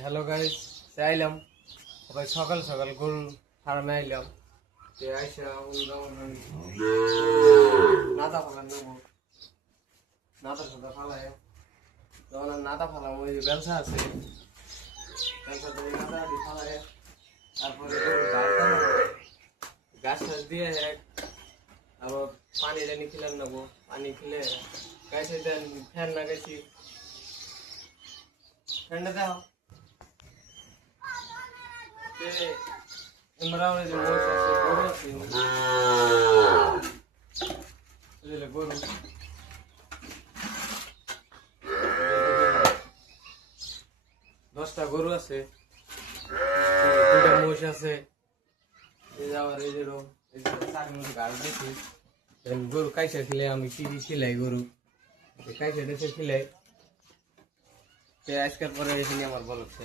Hello guys, আইলাম সবাই সকাল সকাল গরু ফার্মে আইলাম। আইসা নাতা ফালাম নেবো, নাতা সাদা ফালাই যখন নাতা ফালাম ওই ব্যবসা আছে, ব্যবসা নাতা ফালাই তারপরে গাছ টাছ দিয়ে আবার পানি টানি খিলাম নেবো। পানি খিলে গাছে দেন ফ্যান লাগাইছি, ফ্যানটা দাও গরু 10টা গরু আছে, 2টা মহিষ আছে। গরু কাইসা খিলে আমি খিলাই, গরু কাইসা খিলাই। আজকের পরে এখানে আমার বলছে।